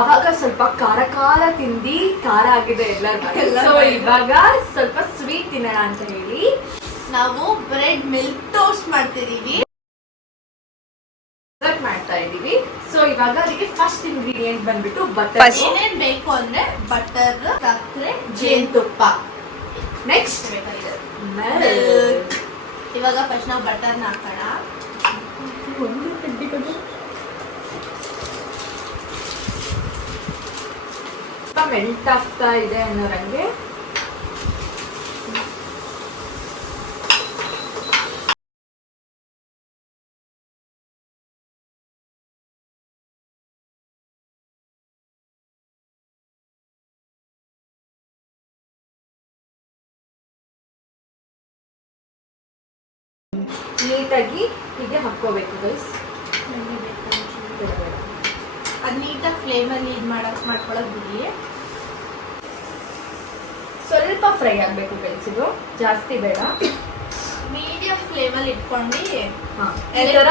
ಅವಾಗ ಸ್ವಲ್ಪ ಖಾರ ತಿಂದು ಖಾರ ಆಗಿದೆ ಎಲ್ಲರೂ. ಇವಾಗ ಸ್ವಲ್ಪ ಸ್ವೀಟ್ ತಿನ್ನೋಣ ಅಂತ ಹೇಳಿ ನಾವು ಬ್ರೆಡ್ ಮಿಲ್ಕ್ ಟೋಸ್ಟ್ ಮಾಡ್ತಿದೀವಿ, ಮಾಡ್ತಾ ಇದೀವಿ. ಸೊ ಇವಾಗ ಅದಕ್ಕೆ ಫಸ್ಟ್ ಇಂಗ್ರೀಡಿಯೆಂಟ್ ಬಂದ್ಬಿಟ್ಟು ಬಟರ್. ಏನೇನ್ ಬೇಕು ಅಂದ್ರೆ ಬಟರ್, ಸಕ್ಕರೆ, ಜೇನುತುಪ್ಪ. ನೆಕ್ಸ್ಟ್ ಇವಾಗ ಫಸ್ಟ್ ನಾವು ಬಟರ್ನ ಹಾಕೋಣ. ಮೆಲ್ಟ್ ಆಗ್ತಾ ಇದೆ ಅನ್ನೋರಂಗೆ ನೀಟಾಗಿ ಹೀಗೆ ಹಾಕೋಬೇಕು ಗೈಸ್. ಅದು ನೀಟಾಗಿ ಫ್ಲೇಮಲ್ಲಿ ಇದು ಮಾಡ್ಕೊಳ್ಳೋದು ಬಿಡಿ. ಸ್ವಲ್ಪ ಫ್ರೈ ಆಗಬೇಕು ಗೈಸ್, ಇದು ಜಾಸ್ತಿ ಬೇಡ, ಮೀಡಿಯಂ ಫ್ಲೇಮಲ್ಲಿ ಇಟ್ಕೊಂಡು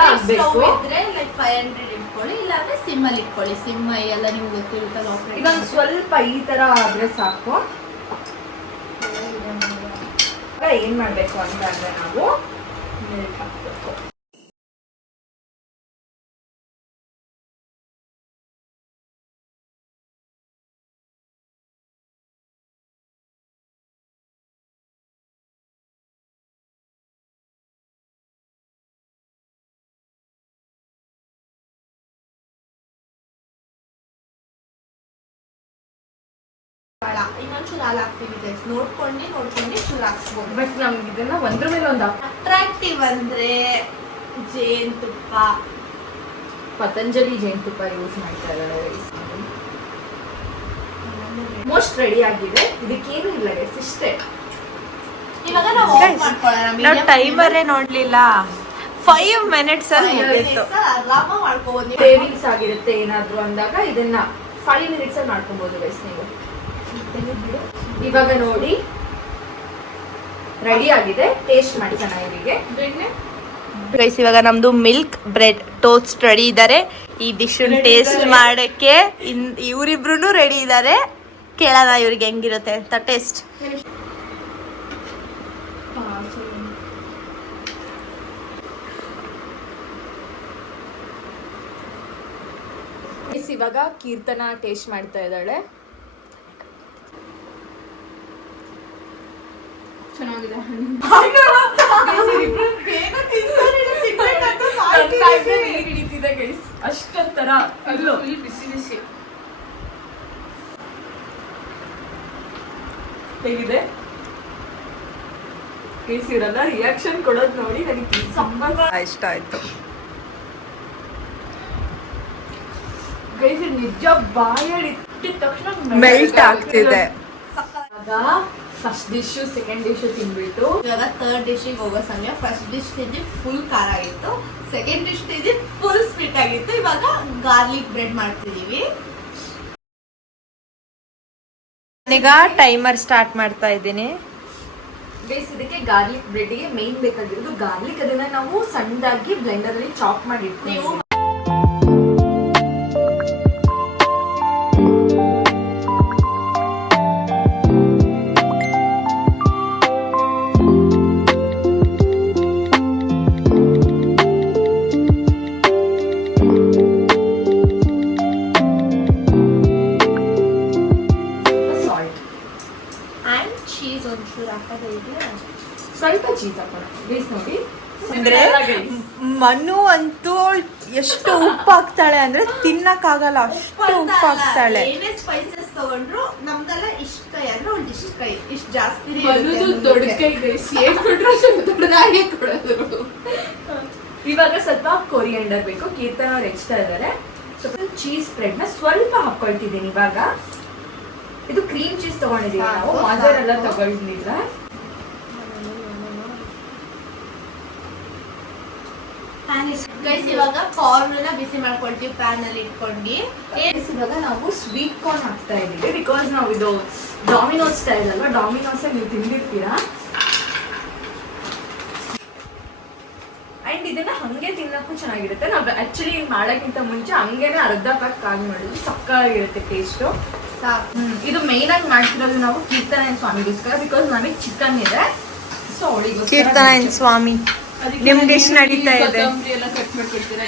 ಆಗಬೇಕು. ಇದ್ರೆ ಲೈಕ್ 500 ಇಟ್ಕೊಳ್ಳಿ, ಇಲ್ಲಾಂದ್ರೆ ಸಿಮ್ಮಲ್ಲಿ ಇಟ್ಕೊಳ್ಳಿ. ಸಿಮ್ ಎಲ್ಲ ನಿಮ್ಗೆ ಗೊತ್ತಿರುತ್ತಲ್ಲ. ಇದೊಂದು ಸ್ವಲ್ಪ ಈ ತರ ಆದ್ರೆ ಸಾಕು. ಏನ್ ಮಾಡ್ಬೇಕು ಅಂತ ಅಂದ್ರೆ ನಾವು ಮಿಲ್ಕ್ ಹಾಕ್ಬೇಕು. ಇನ್ನೊಂಚೂರು ಹಾಲು ಹಾಕ್ತೀವಿ ಗೈಸ್, ನೋಡ್ಕೊಂಡು ಚೂರು ಹಾಕ್ಸ್ಬೋದು. ಬಟ್ ನಮ್ಗೆ ಇದನ್ನ ಒಂದ್ರ ಮೇಲೆ ಒಂದು ಅಟ್ರಾಕ್ಟಿವ್ ಅಂದ್ರೆ ಜೇನುತುಪ್ಪ, ಪತಂಜಲಿ ಜೇನುತುಪ್ಪ ಯೂಸ್ ಮಾಡ್ತಾ ಇದ್ದಾರೆ. ಮೋಸ್ಟ್ ರೆಡಿ ಆಗಿದೆ, ಇದಕ್ಕೇನು ಇಲ್ಲ ಗೈಸ್, ಇಷ್ಟೇ. ಇವಾಗ ನಾವು ನಾವು ಟೈಮರೇ ನೋಡ್ಲಿಲ್ಲ, 5 ಮಿನಿಟ್ಸ್ ಅಲ್ಲಿ ಮುಗೀತು. ಆರಾಮ ಮಾಡ್ಕೋಬಹುದು. ಕ್ರೇವಿಂಗ್ಸ್ ಆಗಿರುತ್ತೆ ಏನಾದ್ರು ಅಂದಾಗ ಇದನ್ನ 5 ಮಿನಿಟ್ಸ್ ಅಲ್ಲಿ ಮಾಡ್ಕೊಬಹುದು ಗೈಸ್ ನೀವು. ಇವಾಗ ನೋಡಿ ರೆಡಿ ಆಗಿದೆ, ಟೇಸ್ಟ್ ಮಾಡಿ ಚೆನ್ನಾಗಿದೆ. ಗೈಸ್ ಇವಾಗ ನಮ್ದು ಮಿಲ್ಕ್ ಬ್ರೆಡ್ ಟೋಸ್ಟ್ ರೆಡಿ ಇದ್ದಾರೆ. ಈ ಡಿಶ್ ಟೇಸ್ಟ್ ಮಾಡಕ್ಕೆ ಇವರಿಬ್ರು ರೆಡಿ ಇದ್ದಾರೆ. ಕೇಳೋಣ ಇವ್ರಿಗೆ ಹೆಂಗಿರುತ್ತೆ ಅಂತ ಟೇಸ್ಟ್. ಇವಾಗ ಕೀರ್ತನ ಟೇಸ್ಟ್ ಮಾಡ್ತಾ ಇದ್ದಾಳೆ. ಚೆನ್ನಾಗಿದೆ. ಅಷ್ಟೊಂಥರ ಬಿಸಿ ಬಿಸಿ ಹೇಗಿದೆ ಗೈಸ್? ಇವರೆಲ್ಲ ರಿಯಾಕ್ಷನ್ ಕೊಡೋದು ನೋಡಿ ನನಗೆ ಇಷ್ಟ ಆಯ್ತು ಗೈಸ್. ನಿಜ ಬಾಯಲ್ಲಿ ಇಟ್ಟಿದ ತಕ್ಷಣ ಮೆಲ್ಟ್ ಆಗ್ತಿದೆ. ಫಸ್ಟ್ ಡಿಶ್ ಸೆಕೆಂಡ್ ಡಿಶ್ ತಿನ್ಬಿಟ್ಟು ಇವಾಗ ಥರ್ಡ್ ಡಿಶ್ಗೆ ಹೋಗೋ ಸಮಯ. ಫಸ್ಟ್ ಡಿಶ್ ತಿಂದು ಫುಲ್ ಖಾರ ಆಗಿತ್ತು, ಸೆಕೆಂಡ್ ಡಿಶ್ ತಿಂದು ಫುಲ್ ಸ್ವೀಟ್ ಆಗಿತ್ತು. ಇವಾಗ ಗಾರ್ಲಿಕ್ ಬ್ರೆಡ್ ಮಾಡ್ತಿದೀವಿ. ಈಗ ಟೈಮರ್ ಸ್ಟಾರ್ಟ್ ಮಾಡ್ತಾ ಇದ್ದೀನಿ ಗೈಸ್. ಇದಕ್ಕೆ ಗಾರ್ಲಿಕ್ ಬ್ರೆಡ್ಗೆ ಮೇನ್ ಬೇಕಾಗಿರೋದು ಗಾರ್ಲಿಕ್. ಅದನ್ನ ನಾವು ಸಣ್ಣದಾಗಿ ಬ್ಲೆಂಡರ್ ಅಲ್ಲಿ ಚಾಪ್ ಮಾಡಿ ಇಟ್ಕೊಂಡು ಸ್ವಲ್ಪ ಚೀಸ್ ಹಾಕೋಣ ಗೈಸ್. ನೋಡಿ ಅಂದ್ರೆ ಮನು ಅಂತೂ ಎಷ್ಟು ಉಪ್ಪು ಹಾಕ್ತಾಳೆ ಅಂದ್ರೆ ತಿನ್ನಕ್ಕಾಗಲ್ಲ, ಅಷ್ಟು ಉಪ್ಪು ಹಾಕ್ತಾಳೆ. ಏನೇ ಸ್ಪೈಸಸ್ ತಗೊಂಡ್ರು ನಮ್ದೆಲ್ಲ ಇಷ್ಟ ಕೈ ಅಂದ್ರೆ ಒಂದು ಇಷ್ಟ ಕೈ ಇಷ್ಟು ಜಾಸ್ತಿ ದೊಡ್ಡ ಕೈ ಗೈಸ್. ಏನ್ ಕೊಟ್ರು ದೊಡ್ಡದಾಗಿ ಕೊಡೋದು. ಇವಾಗ ಸ್ವಲ್ಪ ಕೊರಿಯಂಡರ್ ಬೇಕು. ಕೀರ್ತನ ಅವ್ರು ಹೆಚ್ಚ್ತಾ ಇದ್ದಾರೆ. ಸ್ವಲ್ಪ ಚೀಸ್ ಸ್ಪ್ರೆಡ್ ನ ಸ್ವಲ್ಪ ಹಾಕೊಳ್ತಿದ್ದೀನಿ. ಇವಾಗ ಇದು ಕ್ರೀಮ್ ಚೀಸ್ ತಗೊಂಡಿದ್ದೀವಿ ನಾವು, ಮಾಜರೆಲ್ಲ ತಗೊಳ್ಳಿಲ್ಲ. ಗೈಸ್ ಇವಾಗ ಕಾರ್ನ್ ನ ಬಿಸಿ ಮಾಡ್ಕೊಳ್ತೀವಿ ಪ್ಯಾನ್ ಅಲ್ಲಿ ಇಟ್ಕೊಂಡು. ಇವಾಗ ನಾವು ಸ್ವೀಟ್ ಕಾರ್ನ್ ಹಾಕ್ತಾ ಇದೀವಿ, ಬಿಕಾಸ್ ನಾವು ಇದು ಡಾಮಿನೋಸ್ ಸ್ಟೈಲ್ ಅಲ್ವಾ. ಡಾಮಿನೋಸ್ ನೀವು ತಿಂದಿರ್ತೀರಾ. ಅಂಡ್ ಇದನ್ನ ಹಂಗೆ ತಿನ್ನಕ್ಕೂ ಚೆನ್ನಾಗಿರುತ್ತೆ. ನಾವು ಆಕ್ಚುಲಿ ಮಾಡೋಕ್ಕಿಂತ ಮುಂಚೆ ಹಂಗೇನೆ ಅರ್ಧ ಪ್ಯಾಕ್ ಆಗಿ ಮಾಡಿದ್ವಿ, ಸಕ್ಕತ್ತಾಗಿರುತ್ತೆ ಟೇಸ್ಟು. ಇದು ಮೇನ್ ಆಗಿ ಮಾಡ್ತಿರೋದು ನಾವು ಕೀರ್ತನ ಸ್ವಾಮಿಗೋಸ್ಕರ, ಬಿಕಾಸ್ ನಮಗೆ ಚಿಕನ್ ಇದೆ. ಸೊ ಅವಳಿಗೋಸ್ಕರ ಕೀರ್ತನ ಸ್ವಾಮಿ ನಿಮ್ ಡಿಶ್ ನಡೀತಾ ಇದೆ. ಎಲ್ಲ ಕಟ್ ಮಾಡ್ಕೊಡ್ತೀರಾ?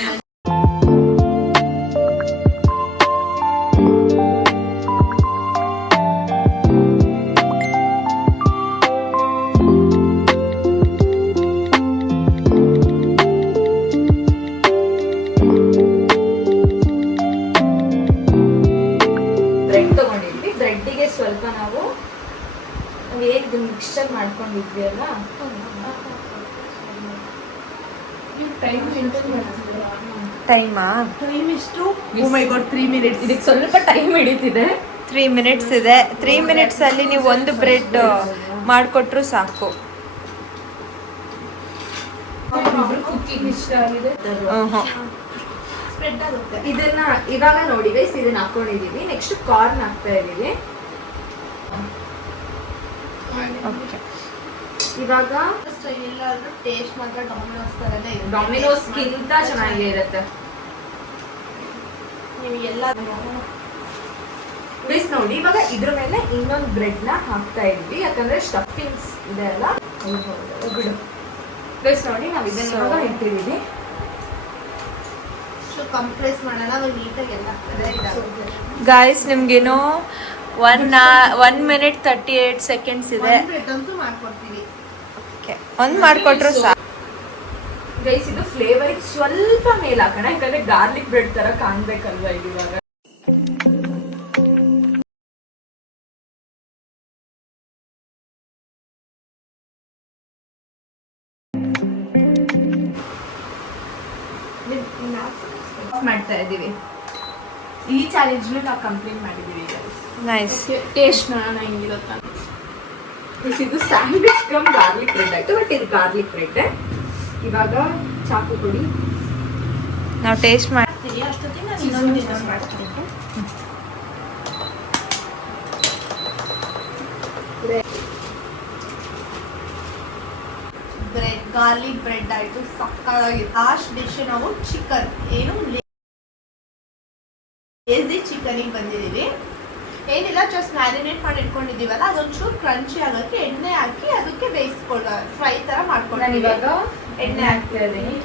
ಬ್ರೆಡ್ ತಗೊಂಡಿದ್ವಿ. ಬ್ರೆಡ್ಡಿಗೆ ಸ್ವಲ್ಪ ನಾವು ಏನಿದು ಮಿಕ್ಸ್ಚರ್ ಮಾಡ್ಕೊಂಡಿದ್ವಿ ಅಲ್ಲ, ಟೈಮಾ ಟೈಮ್ ಎಷ್ಟು? ಓ ಮೈ ಗಾಡ್, 3 minutes. ಇದಕ್ಕೆ ಸ್ವಲ್ಪ ಟೈಮ್ ಹಿಡಿತಿದೆ. 3 minutes ಇದೆ. 3 minutes ಅಲ್ಲಿ ನೀವು ಒಂದು ಬ್ರೆಡ್ ಮಾಡಿಕೊಟ್ರು ಸಾಕು. ಕುಕ್ಕಿಂಗ್ ಇಷ್ಟ ಆಗಿದೆ. ಸ್ಪ್ರೆಡ್ ಆಗುತ್ತೆ. ಇದನ್ನ ಇವಾಗ ನೋಡಿ ಗೈಸ್, ಇದನ್ನ ಹಾಕೊಂಡಿದೀವಿ. ನೆಕ್ಸ್ಟ್ ಕಾರ್ನ್ ಹಾಕ್ತಾ ಇದೀವಿ. ಓಕೆ, ಇವಾಗ ಎಲ್ಲಾದ್ರೂ ಟೇಸ್ಟ್ ಮಾತ್ರ ಡಾಮಿನೋಸ್ ತರನೇ ಇದೆ. ಡೊಮಿನೋಸ್ ಗಿಂತ ಚೆನ್ನಾಗೇ ಇರುತ್ತೆ. ನೀವು ಎಲ್ಲ ಗೈಸ್ ನೋಡಿ, ಇವಾಗ ಇದ್ರ ಮೇಲೆ ಇನ್ನೊಂದು ಬ್ರೆಡ್ ನ ಹಾಕ್ತಾ ಇದ್ವಿ, ಯಾಕಂದ್ರೆ ಸ್ಟಫಿಂಗ್ಸ್ ಇದೆ ಅಲ್ಲ. ಬಿಡು ಗೈಸ್ ನೋಡಿ, ನಾವು ಇದನ್ನ ಇವಾಗ ಇಟ್ಟಿದೀವಿ. ಕಂಪ್ರೆಸ್ ಮಾಡೋಣ, ಅವಾಗ ನೀಟಾಗಿ ಎಲ್ಲ ಗಾಯ್ಸ್ ನಿಮ್ಗೇನೋ 1 minute 38 seconds ಇದೆ. ಅಂತೂ ಮಾಡ್ಕೊಡ್ತೀವಿ. ಓಕೆ, ಒಂದು ಮಾಡಿಕೊಟ್ರು ಸಾಕು. ಗೈಸ್ ಇದು ಫ್ಲೇವರ್ ಸ್ವಲ್ಪ ಮೇಲೆ ಹಾಕೋಣ, ಯಾಕಂದ್ರೆ ಗಾರ್ಲಿಕ್ ಬ್ರೆಡ್ ತರ ಕಾಣ್ಬೇಕಲ್ವಾ ಇದು ಇವಾಗ. ಮಾಡ್ತಾ ಇದೀವಿ. ಈ ಚಾಲೆಂಜ್ ನಾವು ಕಂಪ್ಲೀಟ್ ಮಾಡಿದೀವಿ ಗೈಸ್. ನೈಸ್. ಟೇಸ್ಟ್ ನೋಡೋಣ ಹೆಂಗಿರುತ್ತ. ಇದು ಸ್ಯಾಂಡ್ವಿಚ್ ಕಮ್ ಗಾರ್ಲಿಕ್ ಬ್ರೆಡ್ ಆಯ್ತು, ಬಟ್ ಇದು ಗಾರ್ಲಿಕ್ ಬ್ರೆಡ್. ಇವಾಗ ಚಾಕು ಕೊಡಿ, ನಾವು ಟೇಸ್ಟ್ ಮಾಡಿ. ಅಷ್ಟೊತ್ತಿಗೆ ನಾನು ಇನ್ನೊಂದು ದಿನ ಮಾಡ್ತೀನಿ. ಬ್ರೆಡ್, ಗಾರ್ಲಿಕ್ ಬ್ರೆಡ್ ಆಯ್ತು, ಸಕ್ಕತ್ತಾಗಿ. ಲಾಸ್ಟ್ ಡಿಶ್ ನಾವು ಚಿಕನ್, ಏನು ಲೇಸಿ ಚಿಕನಿಗೆ ಬಂದಿದ್ದೀವಿ. ಏನಿಲ್ಲ, ಜಸ್ಟ್ ಮ್ಯಾರಿನೇಟ್ ಮಾಡಿ ಇಟ್ಕೊಂಡಿದ್ದೀವಲ್ಲ, ಅದೊಂಚೂರು ಕ್ರಂಚಿ ಆಗೋಕ್ಕೆ ಎಣ್ಣೆ ಹಾಕಿ ಅದಕ್ಕೆ ಬೇಯಿಸ್ಕೊಳ್ಳ, ಫ್ರೈ ಥರ ನಾನು ಮಾಡ್ಕೊಂಡು ಇವಾಗ ಎಣ್ಣೆ ಹಾಕ್ತಾ ಇದ್ದೀನಿ.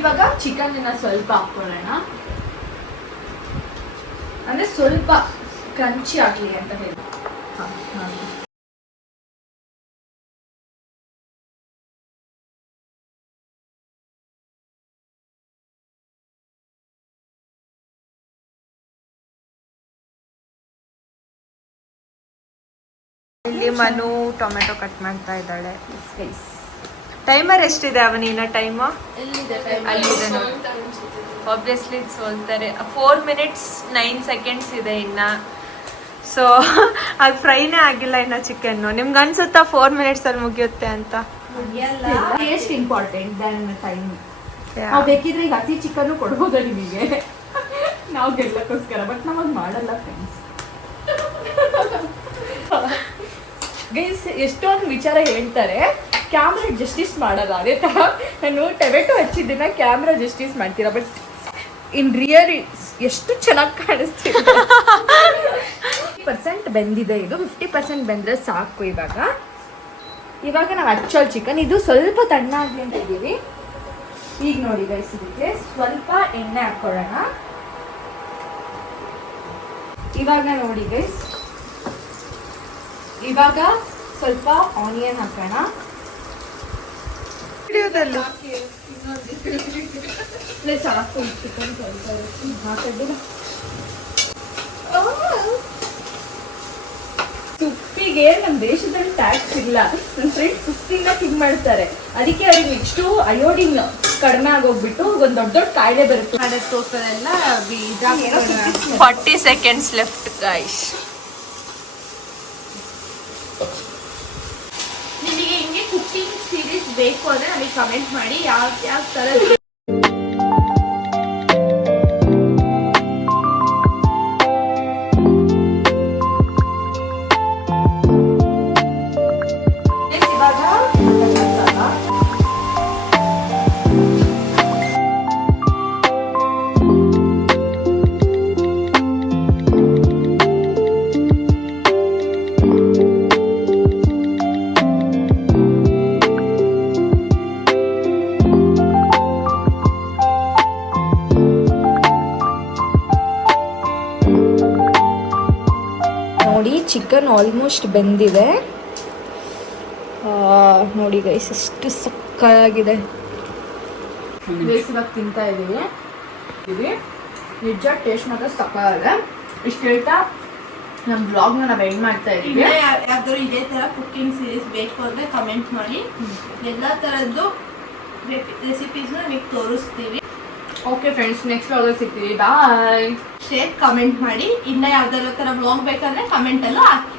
ಇವಾಗ ಚಿಕನ್ ಸ್ವಲ್ಪ ಹಾಕೊಳ್ಳೋಣ, ಅಂದ್ರೆ ಸ್ವಲ್ಪ ಕ್ರಂಚಿ ಆಗ್ಲಿ ಅಂತ ಹೇಳಿ. ಇಲ್ಲಿ ಮನು ಟೊಮೆಟೊ ಕಟ್ ಮಾಡ್ತಾ ಇದ್ದಾಳೆ. ಟೈಮರ್ ಎಷ್ಟಿದೆ ಅವನಿನ ಟೈಮು? ಎಲ್ಲಿದೆ ಅಲ್ಲಿದೆ ನೋಡಿ. ಆಬ್ವಿಯಸ್ಲಿ ಸೋಲ್ತಾರೆ. 4 minutes 9 seconds ಇದೆ ಇನ್ನ. ಸೊ ಅದು ಫ್ರೈನೇ ಆಗಿಲ್ಲ ಇನ್ನ ಚಿಕನ್ನು. ನಿಮ್ಗೆ ಅನ್ಸುತ್ತಾ 4 minutes ಅಲ್ಲಿ ಮುಗಿಯುತ್ತೆ ಅಂತ? Taste important then time. ನಾವು ಬೇಕಿದ್ರೆ ಈಗ ಹಸಿ ಚಿಕನ್ ಕೊಡ್ಬೋದ ನಿಮಗೆ, ನಾವು ಗೆಲ್ಲಕ್ಕೋಸ್ಕರ, ಬಟ್ ನಾವು ಅದು ಮಾಡಲ್ಲ ಫ್ರೆಂಡ್ಸ್. ಗೈಸ್ ಎಷ್ಟೊಂದು ವಿಚಾರ ಹೇಳ್ತಾರೆ, ಕ್ಯಾಮ್ರಾ ಜಸ್ಟಿಸ್ ಮಾಡಲ್ಲ. ಅದೇ ತರ ನಾನು ಟೊಮೆಟೊ ಹಚ್ಚಿದ್ದನ್ನ ಕ್ಯಾಮ್ರಾ ಜಸ್ಟಿಸ್ ಮಾಡ್ತೀರಾ, ಬಟ್ ಇನ್ ರಿಯಲ್ ಎಷ್ಟು ಚೆನ್ನಾಗಿ ಕಾಣಿಸ್ತಿದೆ. 50% ಬೆಂದಿದೆ, ಇದು 50% ಬೆಂದ್ರೆ ಸಾಕು. ಇವಾಗ ನಾವು ಆಕ್ಚುಯಲ್ ಚಿಕನ್ ಇದು ಸ್ವಲ್ಪ ತಣ್ಣಾಗ್ಲಿ ಅಂತ ಇದ್ದೀವಿ. ಈಗ ನೋಡಿ ಗೈಸ್, ಇದಕ್ಕೆ ಸ್ವಲ್ಪ ಎಣ್ಣೆ ಹಾಕೊಳ್ಳೋಣ. ಇವಾಗ ನೋಡಿ ಗೈಸ್, ಇವಾಗ ಸ್ವಲ್ಪ ಆನಿಯನ್ ಹಾಕೋಣ. ತುಪ್ಪಿಗೆ ನಮ್ಮ ದೇಶದಲ್ಲಿ ಟ್ಯಾಕ್ಸ್ ಇಲ್ಲ. ನನ್ನ ಫ್ರೆಂಡ್ ತುಪ್ಪಿನ ತಿಂಗ್ ಮಾಡ್ತಾರೆ, ಅದಕ್ಕೆ ಅವ್ರಿಗೆ ನೆಕ್ಸ್ಟ್ ಅಯೋಡಿನ್ ಕಡಿಮೆ ಆಗೋಗ್ಬಿಟ್ಟು ಒಂದು ದೊಡ್ಡ ದೊಡ್ಡ ಕಾಯಿಲೆ ಬರುತ್ತೆ. 40 seconds left guys. ನಿಮಗೆ ಹಿಂಗೆ ಕುಕಿಂಗ್ ಸೀರೀಸ್ ಬೇಕು ಅಂದ್ರೆ ನಮಗೆ ಕಮೆಂಟ್ ಮಾಡಿ, ಯಾವ ತರ ಚಿಕನ್ ಆಲ್ಮೋಸ್ಟ್ ಬೆಂದಿದೆ. ನೋಡಿ ಗೈಸ್ ಎಷ್ಟು ಸಕ್ಕತ್ತಾಗಿದೆ. ಇವಾಗ ತಿಂತಾ ಇದ್ದೀವಿ. ನಿಜ ಟೇಸ್ಟ್ ಮಾತ್ರ ಸಕ್ಕತ್ತಾಗಿದೆ. ಇಷ್ಟು ಹೇಳ್ತಾ ನಮ್ಮ ಬ್ಲಾಗ್ನ ನಾವು ಎಂಡ್ ಮಾಡ್ತಾ ಇದ್ದೀವಿ. ಯಾವ್ದಾದ್ರು ಇದೇ ತರ ಕುಕಿಂಗ್ ಸೀರೀಸ್ ಬೇಕು ಅಂದ್ರೆ ಕಮೆಂಟ್ ಮಾಡಿ, ಎಲ್ಲ ತರದ್ದು ರೆಸಿಪೀಸ್ನ ನಿಮಗೆ ತೋರಿಸ್ತೀವಿ. ಓಕೆ ಫ್ರೆಂಡ್ಸ್, ನೆಕ್ಸ್ಟ್ ವ್ಲಾಗಲ್ಲಿ ಸಿಗ್ತೀವಿ. ಬಾಯ್. ಶೇರ್ ಕಮೆಂಟ್ ಮಾಡಿ. ಇನ್ನ ಯಾವ್ದಾದ್ರು ತರ ಬ್ಲಾಗ್ ಬೇಕಂದ್ರೆ ಕಮೆಂಟ್ ಅಲ್ಲೂ ಹಾಕಿ.